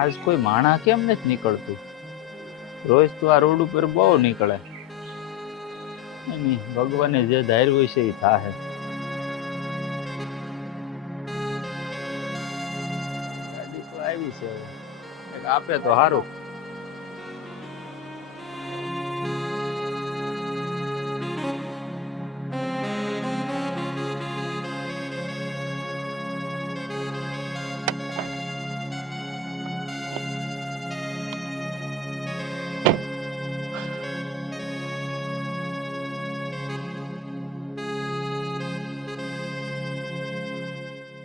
આજ કોઈ માણા કેમ નથી નીકળતું? રોજ તો આ રોડ ઉપર બહુ નીકળે. ભગવાને જે ધાર્યું હોય છે એ થાહે. ગાડી તો આવી છે, હવે આપે તો સારું.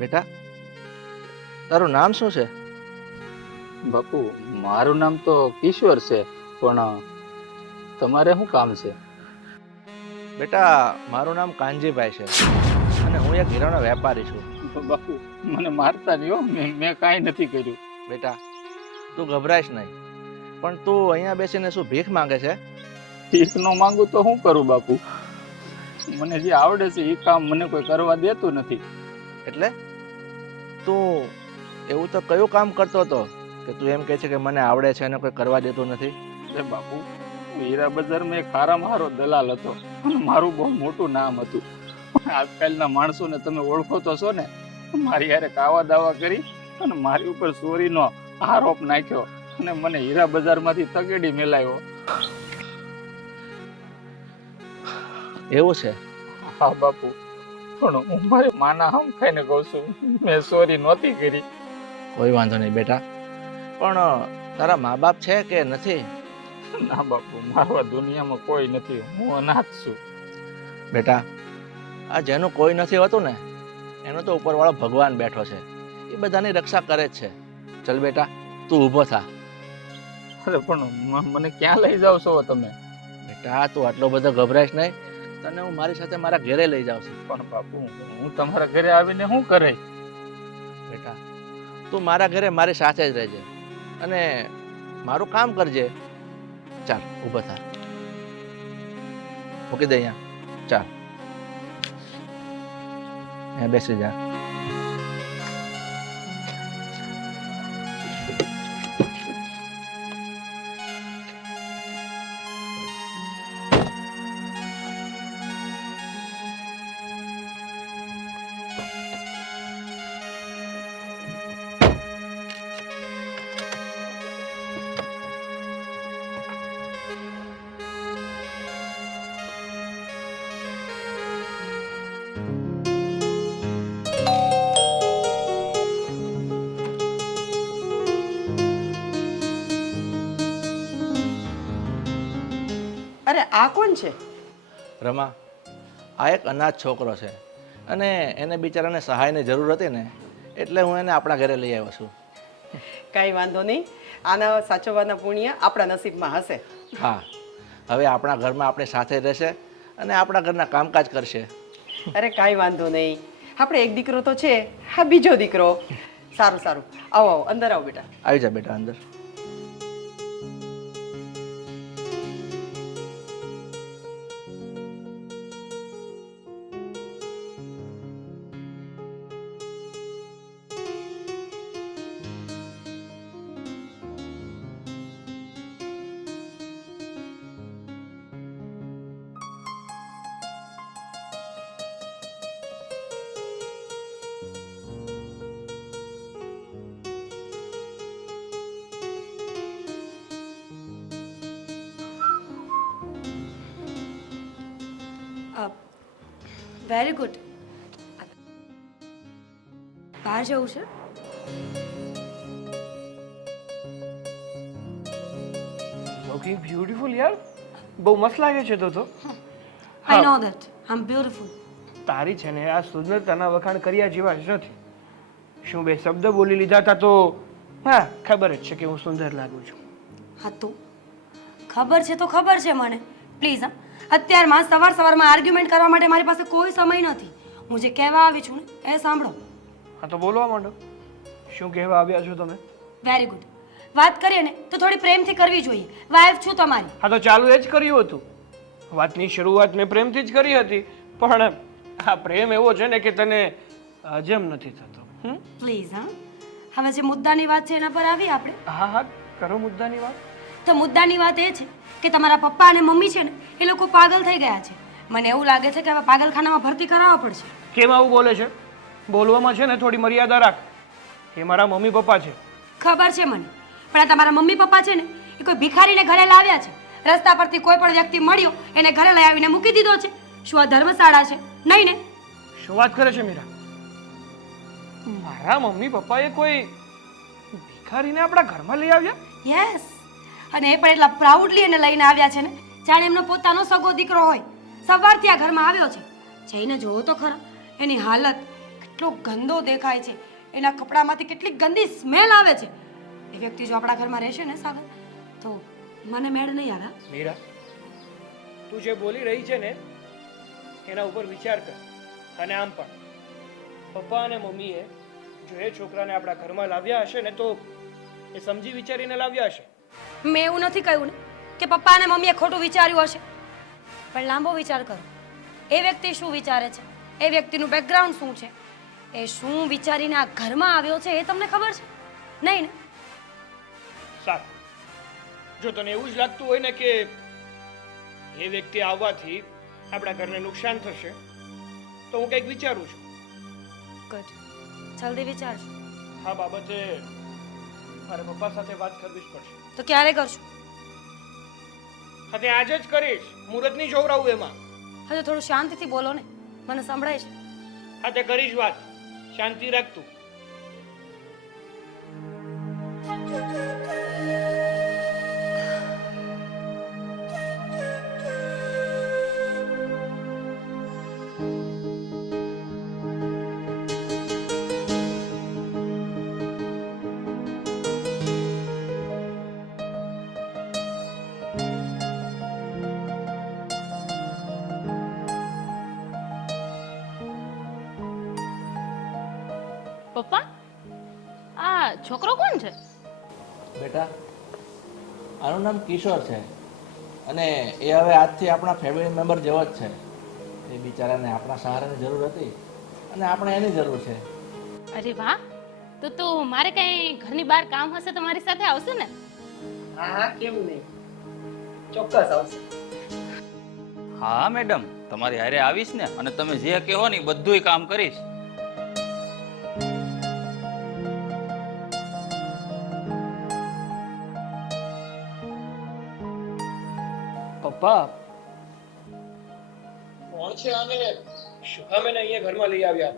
બેટા, તારું નામ શું છે? બાપુ, મારું નામ તો કિશોર છે, પણ તમારે શું કામ છે? બેટા, મારું નામ કાનજીભાઈ છે અને હું એક હીરાનો વેપારી છું. બાપુ, મને મારતા નહીં હો, મેં કાંઈ નથી કર્યું. બેટા, તું ગભરાઈશ નહીં, પણ તું અહીંયા બેસીને શું ભીખ માંગે છે? ભીખ નો માંગુ તો શું કરું બાપુ? મને જે આવડે છે એ કામ મને કોઈ કરવા દેતું નથી. એટલે તું એવું તો કયું કામ કરતો હતો કે તું એમ કહે છે કે મને આવડે છે અને કોઈ કરવા દેતું નથી? અરે બાપુ, હીરા બજારમાં એક હારામારો દલાલ હતો અને મારું બહુ મોટું નામ હતું. આજકાલના માણસોને તમે ઓળખો તો છો ને. મારી હારે કાવા દાવા કરી અને મારી ઉપર ચોરીનો આરોપ નાખ્યો અને મને હીરા બજારમાંથી તગેડી મેલાયો. એવું છે? હા બાપુ, પણ હું મારી માના હમ ખાઈને કહું છું, મેં ચોરી નહોતી કરી. કોઈ વાંધો નહીં બેટા, પણ તારા મા બાપ છે કે નથી? ના બાપુ, મારા દુનિયામાં કોઈ નથી, હું અનાથ છું. બેટા, આ જેનું કોઈ નથી હોતું ને એનો તો ઉપરવાળો ભગવાન બેઠો છે, એ બધાની રક્ષા કરે જ છે. ચલ બેટા, તું ઊભો થા. અરે પણ મને ક્યાં લઈ જાવ છો તમે? બેટા, તું આટલો બધો ગભરાઈશ નહીં, તને હું મારી સાથે મારા ઘરે લઈ જાઉં છું. પણ બાપુ, હું તમારા ઘરે આવીને શું કરે? બેટા, તું મારા ઘરે મારી સાથે જ રહેજે અને મારું કામ કરજે. ચાલ ઊભો થા, મૂકી દે અહીંયા. ચાલ અહીંયા બેસી જા. અરે આ કોણ છે? રમા, આ એક અનાથ છોકરો છે અને એને બિચારાને સહાયની જરૂર હતી ને એટલે હું એને આપણા ઘરે લઈ આવ્યો છું. કાંઈ વાંધો નહીં, આના સાચવવાના પુણ્ય આપણા નસીબમાં હશે. હા, હવે આપણા ઘરમાં આપણી સાથે રહેશે અને આપણા ઘરના કામકાજ કરશે. અરે કાંઈ વાંધો નહીં, આપણે એક દીકરો તો છે, હા બીજો દીકરો. સારું સારું, આવો આવો, અંદર આવો બેટા. આવી જા બેટા અંદર. Very good. બહાર જવું છે? લુકિંગ બ્યુટીફુલ યાર, બહુ મસ્ત લાગે છે તો. આઈ know that I M beautiful. તારી છે ને આ સુંદરતાના વખાણ કર્યા જેવા જ નથી. શું બે શબ્દ બોલી લીધા હતા તો હા ખબર જ છે કે હું સુંદર લાગુ છું. હા તો ખબર છે તો ખબર છે મને. પ્લીઝ હા, અત્યારમાં સવારમાં આર્ગ્યુમેન્ટ કરવા માટે મારી પાસે કોઈ સમય નથી. હું જે કહેવા આવી છું ને એ સાંભળો. હા તો બોલવા માંડો, શું કહેવા આવ્યા છો તમે? Very good. વાત કરીએ ને તો થોડી પ્રેમથી કરવી જોઈએ. વાઇફ છું તમારી. હા તો ચાલુ એ જ કર્યું હતું. વાતની શરૂઆત મેં પ્રેમથી જ કરી હતી, પણ આ પ્રેમ એવો છે ને કે તને હજમ નથી થતો. પ્લીઝ હા, હવે જે મુદ્દાની વાત છે એના પર આવીએ આપણે. હા હા કરો મુદ્દાની વાત. તો મુદ્દાની વાત એ છે કે તમારા પપ્પા અને મમ્મી છે ને એ લોકો પાગલ થઈ ગયા છે. મને એવું લાગે છે કે હવે પાગલખાનામાં ભરતી કરાવવા પડશે. કેમ આવું બોલે છે? બોલવામાં છે ને થોડી મર્યાદા રાખ. એ મારા મમ્મી પપ્પા છે. ખબર છે મને, પણ આ તમારા મમ્મી પપ્પા છે ને એ કોઈ ભિખારીને ઘરે લાવ્યા છે. રસ્તા પરથી કોઈ પણ વ્યક્તિ મળ્યો એને ઘરે લઈ આવીને મૂકી દીધો છે. શું આ ધર્મશાળા છે? નહીં ને? શું વાત કરે છે મીરા? મારા મમ્મી પપ્પાએ કોઈ ભિખારીને આપણા ઘરમાં લઈ આવ્યા? યસ. અને એ પણ એટલા પ્રાઉડલી એને લઈને આવ્યા છે ને જાણે એમનો પોતાનો સગો દીકરો હોય. સવારથી આ ઘરમાં આવ્યો છે. જઈને જોવો તો ખરા એની હાલત. કેટલો ગંદો દેખાય છે. એના કપડામાંથી કેટલી ગંદી સ્મેલ આવે છે. એ વ્યક્તિ જો આપણા ઘરમાં રહેશે ને સાગર તો મને મેળ નહીં આવે. મીરા, તું જે બોલી રહી છે ને એના ઉપર વિચાર કર. અને આમ પણ પપ્પા અને મમ્મીએ જો એ છોકરાને આપણા ઘરમાં લાવ્યા હશે ને તો એ સમજી વિચારીને લાવ્યા હશે. મેં એવું નથી કહ્યું ને કે પપ્પા અને મમ્મીએ ખોટું વિચાર્યું હશે, પણ લાંબો વિચાર કરો. એ વ્યક્તિ શું વિચારે છે, એ વ્યક્તિનું બેકગ્રાઉન્ડ શું છે, એ શું વિચારીને આ ઘરમાં આવ્યો છે એ તમને ખબર છે? નહીં ને? સારું, જો તને એવું જ લાગતું હોય ને કે એ વ્યક્તિ આવવાથી આપણા ઘરને નુકસાન થશે તો હું કંઈક વિચારું છું. ગુડ, જલ્દી વિચારજો. આ બાબતે મારે પપ્પા સાથે વાત કરવી જ પડશે. તો ક્યારે કરશું? હા, તે આજે જ કરીશ. મુહૂર્ત નહીં જોવરાવું એમાં. હજુ થોડું શાંતિથી બોલો ને, મને સંભળાય છે. હા, તે કરીશ વાત. શાંતિ રાખતું. પપ્પા, આ છોકરો કોણ છે? બેટા, આનું નામ કિશોર છે અને એ હવે આજથી આપણા ફેમિલી મેમ્બર જેવો જ છે. એ બિચારાને આપણા સહારાની જરૂર હતી અને આપણે એની જરૂર છે. અરે વાહ, તો મારે કઈ ઘરની બહાર કામ હશે તો મારી સાથે આવશે ને? હા હા, કેમ નહીં, ચોક્કસ આવશે. હા મેડમ, તમારી હારે આવીશ ને, અને તમે જે કહો ને એ બધુંય કામ કરીશ. પપ્પા, કોણ છે આને શું કામ એને અહીંયા ઘરમાં લઈ આવ્યા?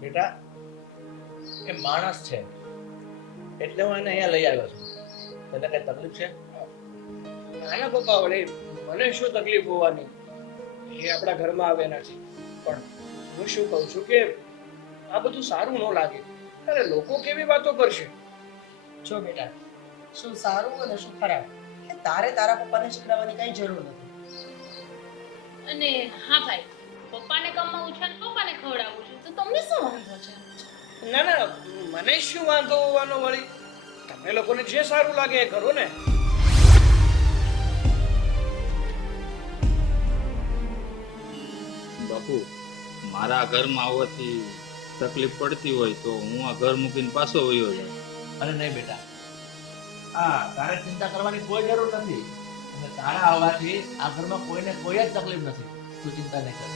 બેટા, એ માણસ છે એટલે હું એને અહીંયા લઈ આવ્યો છું. તને કઈ તકલીફ છે? ના ના પપ્પા, વળે મને શું તકલીફ હોવાની? એ આપણા ઘરમાં આવેલા છે. પણ હું શું કહું છું કે આ બધું સારું ન લાગે. અરે લોકો કેવી વાતો કરશે? જો બેટા, શું સારું અને શું ખરાબ એ તારે તારા પપ્પાને શીખડાવવાની કઈ જરૂર નથી. અને હા ભાઈ, પપ્પાને કમાવું છે અને પપ્પાને ખવડાવવું છે, તો તમને શું વાંધો છે? ના ના, મને શું વાંધો હોવાનો વળી? તમે લોકોને જે સારું લાગે એ કરો ને. બાપુ, મારા ઘરમાં આવવાથી તકલીફ પડતી હોય તો હું આ ઘર મૂકીને પાછો વયો જાઉં. અને નહીં બેટા, હા, તારે ચિંતા કરવાની કોઈ જરૂર નથી. અને તારા આવવાથી આ ઘરમાં કોઈને કોઈ જ તકલીફ નથી. તું ચિંતા નહીં કર.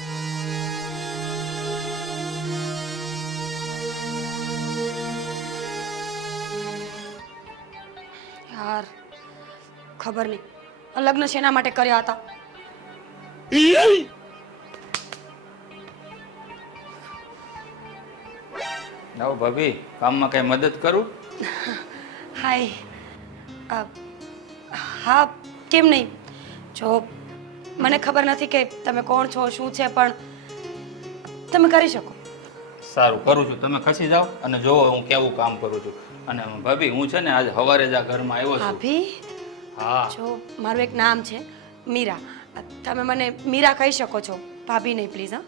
યાર, ખબર નહીં આ લગ્ન શેના માટે કર્યા હતા. આવો ભાભી, કામમાં કઈ મદદ કરું? હાય, હા, કેમ નહીં. જો મને ખબર નથી કે તમે કોણ છો, શું છે, પણ તમે કરી શકો. સારું, કરું છું. તમે ખસી જાઓ અને જોવો હું કેવું કામ કરું છું. અને ભાભી, હું છે ને આજ સવારે જ આ ઘરમાં આવ્યો છું. ભાભી, હા, જો મારું એક નામ છે મીરા. તમે મને મીરા કહી શકો છો, ભાભી નહીં પ્લીઝ. હા,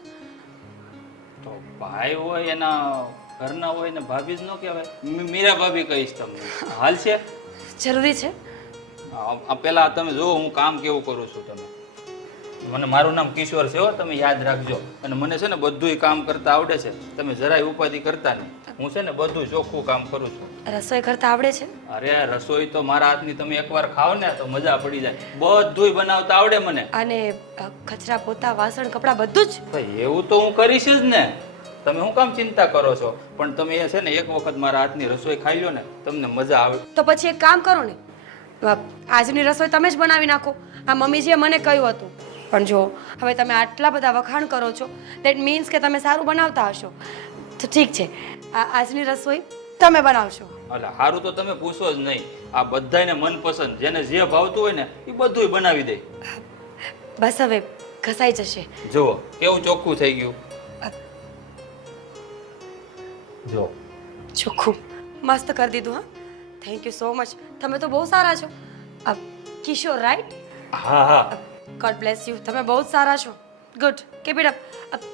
તો ભાઈ હોય એના ઘરના હોય ને ભાભી જ ન કહેવાય. મીરા ભાભી કહીશ તમને. હાલ છે? જરૂરી છે. આ પેલા તમે જોવો હું કામ કેવું કરું છું. તમે મને મારું નામ કિશોર છે હો, તમે યાદ રાખજો. અને મને છે ને બધુંય કામ કરતા આવડે છે, તમે જરાય ઉપાધિ કરતા નહીં. હું છે ને બધું ચોખ્ખું કામ કરું છું. રસોઈ કરતા આવડે છે? અરે રસોઈ તો મારા હાથની તમે એકવાર ખાઓ ને તો મજા પડી જાય. બધુંય બનાવતા આવડે મને. અને કચરા પોતા વાસણ કપડાં બધું જ? ભાઈ એવું તો હું કરીશ જ ને. તમે શું કામ ચિંતા કરો છો? પણ તમે એ છે ને એક વખત મારા હાથની રસોઈ ખાઈ લો ને તમને મજા આવે. તો પછી એક કામ કરો ને, આજની રસોઈ તમે જ બનાવી નાખો. આ મમ્મીજીએ મને કહ્યું હતું. પણ જો હવે તમે આટલા બધા વખાણ કરો છો, દેટ મીન્સ કે તમે સારું બનાવતા હશો. તો ઠીક છે, આજની રસોઈ તમે બનાવશો. એટલે સારું તો તમે પૂછો જ નહીં. આ બધાયને મનપસંદ જેને જે ભાવતું હોય ને એ બધુંય બનાવી દે. બસ હવે ઘસાઈ જશે. જુઓ કેવું ચોખ્ખું થઈ ગયું. જો ચોખ્ખું મસ્ત કરી દીધું. હા, થેન્ક યુ સો મચ. તમે તો બહુ સારા છો. કિશોર રાઈટ? હા હા ગોડ બ્લેસ યુ. તમે બહુ જ સારા છો. Good, keep it up.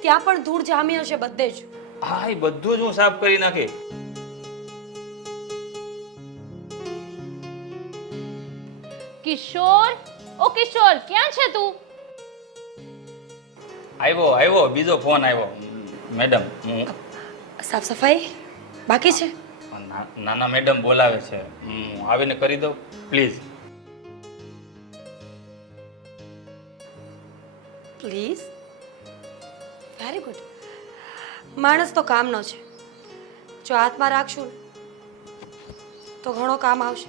ત્યાં પણ ધૂળ જામી હશે બધે જ. હા એ બધું જ હું સાફ કરી નાખી. કિશોર, ઓ કિશોર, ક્યાં છે તું? આવ્યો બીજો ફોન આવ્યો. મેડમ હું સાફ સફાઈ બાકી છે? નાના મેડમ બોલાવે છે, હું આવીને કરી દઉં પ્લીઝ. પ્લીઝ? Very good. માણસ તો કામનો છે. જો હાથમાં રાખશું તો ઘણો કામ આવશે.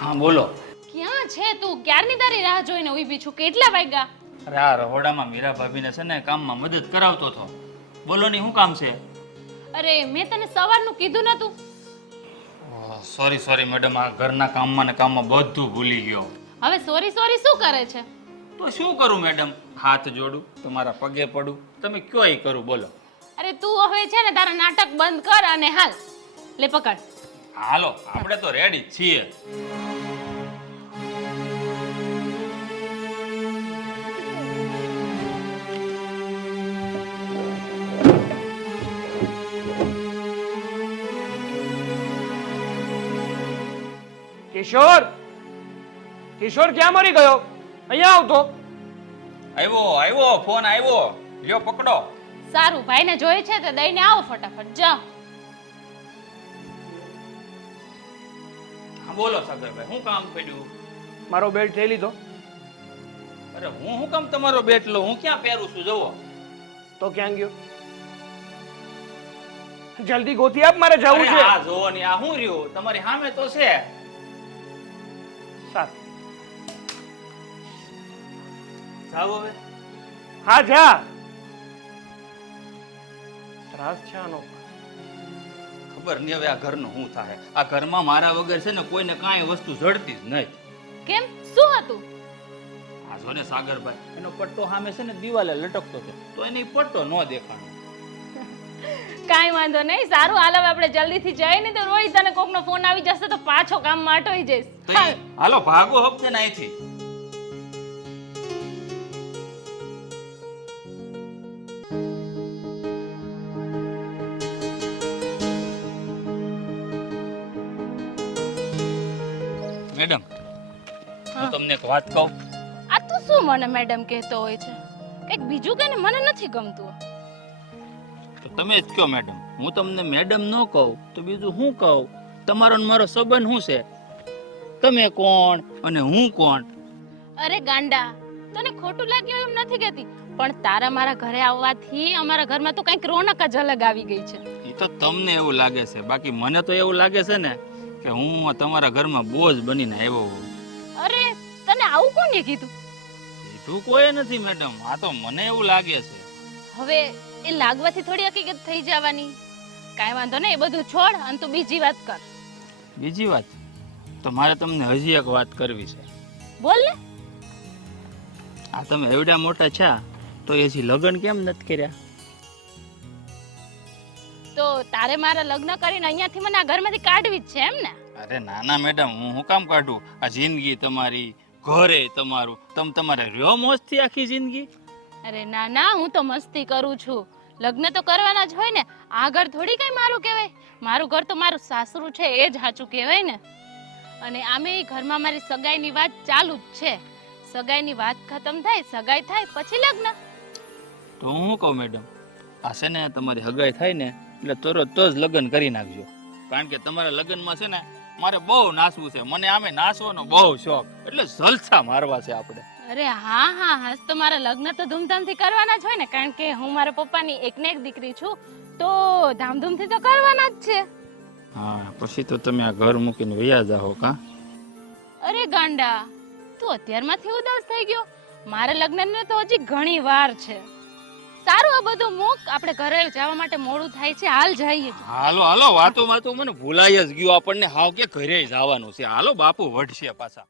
હા બોલો. ક્યાં છે તું? ક્યારની તારી રાહ જોઈને ઊભી છું. કેટલા વાગ્યા? અરે આ રહોડામાં મીરા ભાભીને છે ને કામમાં મદદ કરાવતો હતો. બોલો ની શું કામ છે? અરે મેં તને સવારનું કીધું નતું? સોરી મેડમ, આ ઘરના કામમાં ને કામમાં બધું ભૂલી ગયો. હવે સોરી સોરી શું કરે છે? તો શું કરું મેડમ? હાથ જોડું, તમારા પગે પડું, તમે કયો એ કરું બોલો. અરે તું હવે છે ને તારા નાટક બંધ કર અને હાલ. લે પકડ. હાલો આપણે તો રેડી જ છીએ. કિશોર, કિશોર ક્યાં મરી ગયો? અહીંયા આવતો. આવ્યો ફોન આવ્યો, લ્યો પકડો. સારું, ભાઈને જોઈ છે તે દઈને આવો ફટાફટ. જાઓ. હા બોલો સાગરભાઈ, શું કામ પડ્યું? મારો બેલ્ટ લઈ લીધો? અરે હું શું કામ તમારો બેટ લઉં? હું ક્યાં પહેરું છું જોવો. તો ક્યાં ગયો? જલ્દી ગોતી આપ, મારે જવું અરે છે. આ જોવો ને, આ શું રહ્યું? તમારી સામે તો છે. સારું, જાવ હવે. હા જા. ત્રાસ છે આનો. ખબર નહીં હવે આ ઘરનું શું થાય. આ ઘરમાં મારા વગર છે ને કોઈને કાંઈ વસ્તુ જડતી જ નહીં. કેમ? શું હતું? આ જો ને સાગરભાઈ, એનો પટ્ટો સામે છે ને દિવાલે લટકતો છે, તો એને ઈ પટ્ટો ન દેખાણો. કાંઈ વાંધો નહીં. સારું, હાલ હવે આપણે જલ્દીથી જઈએ ને તો રોહિત તને કોકનો ફોન આવી જશે તો પાછો કામમાં અટવાઈ જઈશ. તો ઈ હાલો ભાગો હપ્તે ને અહીંથી. મેડમ હું તમને એક વાત કહું. આ તું શું મને મેડમ કહેતો હોય છે? કંઈક બીજું કે ને, મને નથી ગમતું. તો તમે જ કહો મેડમ. હું તમને મેડમ ન કહું તો બીજું શું કહું? તમારો ને મારો સંબંધ શું છે? તમે કોણ અને હું કોણ? અરે ગાંડા, તને ખોટું લાગ્યું એમ નથી કહેતી, પણ તારા મારા ઘરે આવવાથી અમારા ઘરમાં તો કંઈક રોનક જ અલગ આવી ગઈ છે. એ તો તમને એવું લાગે છે, બાકી મને તો એવું લાગે છે ને કે હું તમારા ઘરમાં બોજ બનીને આવ્યો હોઉં. અરે તને આવું કોને કીધું? બીજું કોઈ નથી મેડમ, આ તો મને એવું લાગે છે. હવે એ લાગવાથી થોડી હકીકત થઈ જવાની. કાંઈ વાંધો નહીં, એ બધું છોડ અને તું બીજી વાત કર. બીજી વાત તો મારે તમને હજી એક વાત કરવી છે. બોલ ને. આ તમે એવડા મોટા છે તો એ હજી લગ્ન કેમ નથી કર્યા? તો તારે મારા લગ્ન કરીને અહીંયાથી મને આ ઘરમાંથી કાઢવી જ છે એમ ને? અરે નાના મેડમ, હું શું કામ કાઢું? આ જિંદગી તમારી, ઘરે તમારું, તમારે રહ્યો મોજથી આખી જિંદગી. અરે ના ના, હું તો મસ્તી કરું છું. લગ્ન તો કરવાના જ હોય ને. આ ઘર થોડી કઈ મારું કહેવાય. મારું ઘર તો મારું સાસરું છે, એ જ સાચું કહેવાય ને. અને આમે ઘરમાં મારી સગાઈની વાત ચાલુ જ છે. સગાઈની વાત ખતમ થાય, સગાઈ થાય પછી લગ્ન. તો હું શું કહું મેડમ, આ છે ને તમારી હગાઈ થાય ને એટલે તરત જ લગ્ન કરી નાખજો. કારણ કે તમારા લગ્નમાં છે ને મારે બહુ નાચવું છે. મને આમે નાચવાનો બહુ શોખ, એટલે જલસા મારવા છે આપણે. અરે હા હા હા, તો મારા લગ્ન તો ધૂમધામથી કરવાના જ હોય ને, કારણ કે હું મારા પપ્પાની એકને એક દીકરી છું, તો ધામધૂમથી તો કરવાના જ છે. હા, પછી તો તમે આ ઘર મૂકીને વયા જાઓ કા? અરે ગાંડા, તું અત્યારમાંથી ઉદાસ થઈ ગયો? મારા લગ્નને તો હજી ઘણી વાર છે. સારું, આ બધું મૂક, આપણે ઘરે જવા માટે મોડું થાય છે, હાલ જઈએ. હાલો હાલો, વાતો મને ભૂલાઈ જ ગયું. આપણને હાવ કે ઘરે જવાનું છે. હાલો, બાપુ વઢશે પાછા.